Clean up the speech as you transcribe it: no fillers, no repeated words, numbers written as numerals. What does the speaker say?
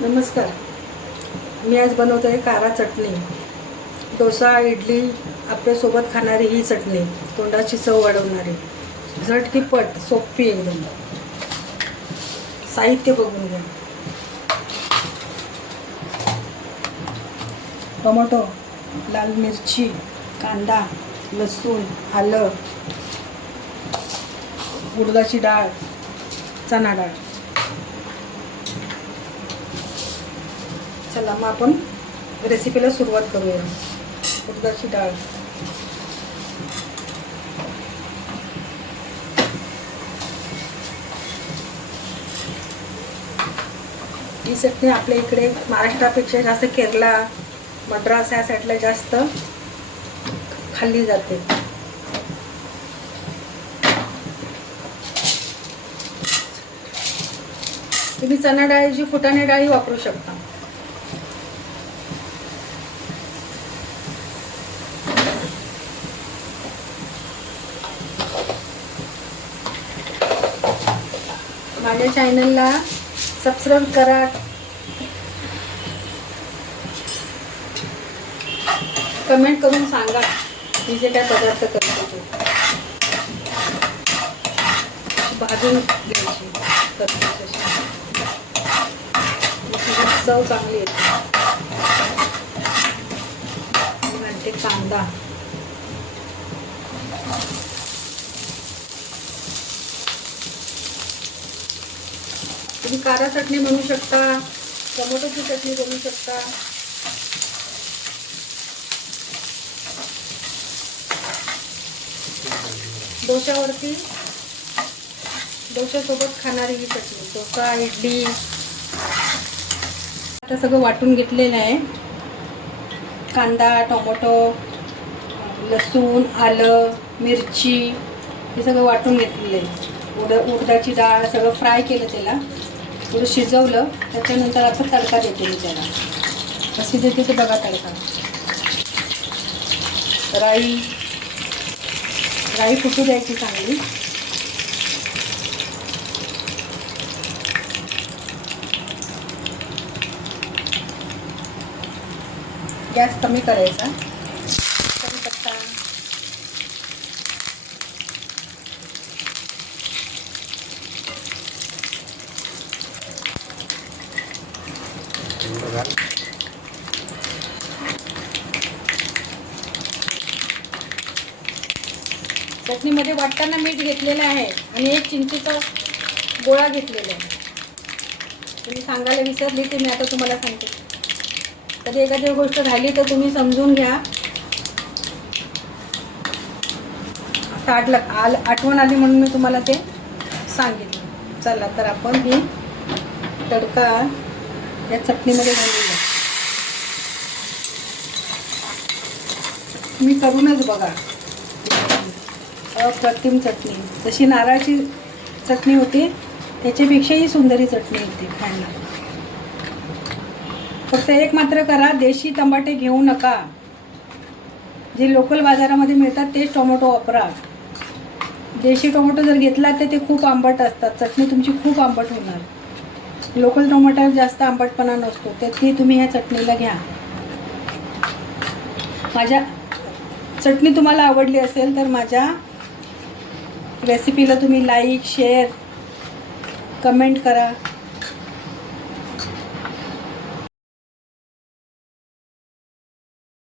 नमस्कार. मी आज बनवत आहे कारा चटणी. डोसा, इडली, आप्यासोबत खाणारी ही चटणी, तोंडाची चव वाढवणारी, झटकीपट, सोपी एकदम. साहित्य बघून घ्या. टोमॅटो, लाल मिरची, कांदा, लसूण, आलं, उडदाची डाळ, चणा डाळ. चला मग आपण रेसिपीला सुरुवात करूया. उडदाची डाळ, ही चटणी आपल्या इकडे महाराष्ट्रापेक्षा जास्त केरला, मद्रास या साईडला जास्त खाल्ली जाते. तुम्ही चणा डाळीची फुटाणे डाळी वापरू शकता. माझ्या चॅनलला सबस्क्राईब करा, कमेंट करून सांगा मी जे काय पदार्थ करतो ते भाजून घ्यायची करतो तशी चव चांगली येते. म्हणते कांदा, तुम्ही कारा चटणी बनवू शकता, टोमॅटोची चटणी बनवू शकता. डोशासोबत खाणारी ही चटणी, डोसा, इडली. आता सगळं वाटून घेतलेलं आहे. कांदा, टोमॅटो, लसूण, आलं, मिरची हे सगळं वाटून घेतलेलं आहे. उडदाची डाळ सगळं फ्राय केलं, त्याला थोडं शिजवलं. त्याच्यानंतर आता तडका देते मी त्याला. कशी देते ते बघा. तडका राई फुटू द्यायची चांगली. गॅस कमी करायचा. कढीपत्ता, चटणीमध्ये वाटताना मीठ घेतलेलं आहे आणि एक चिंचेचा गोळा घेतलेला आहे. तुम्ही सांगायला विसरली ते मी आता तुम्हाला सांगते. कधी एखादी गोष्ट राहिली तर तुम्ही समजून घ्या. आठवण आली म्हणून मी तुम्हाला ते सांगितलं. चला तर आपण ही तडका या चटणीमध्ये घालूया. तुम्ही करूनच बघा. अप्रतिम चटणी, जशी नारळाची चटणी होती त्याच्यापेक्षाही सुंदरी चटणी होती खायला. फक्त एक मात्र करा, देशी टमाटे घेऊ नका. जे लोकल बाजारामध्ये मिळतात तेच टोमॅटो वापरा. देशी टोमॅटो जर घेतला तर ते खूप आंबट असतात. चटणी तुमची खूप आंबट होणार. लोकल टोमॅटो जास्त आंबटपणा नसतो, तर ती तुम्ही ह्या चटणीला घ्या. माझ्या चटणी तुम्हाला आवडली असेल तर माझ्या रेसिपीला तुम्ही लाईक, शेअर, कमेंट करा.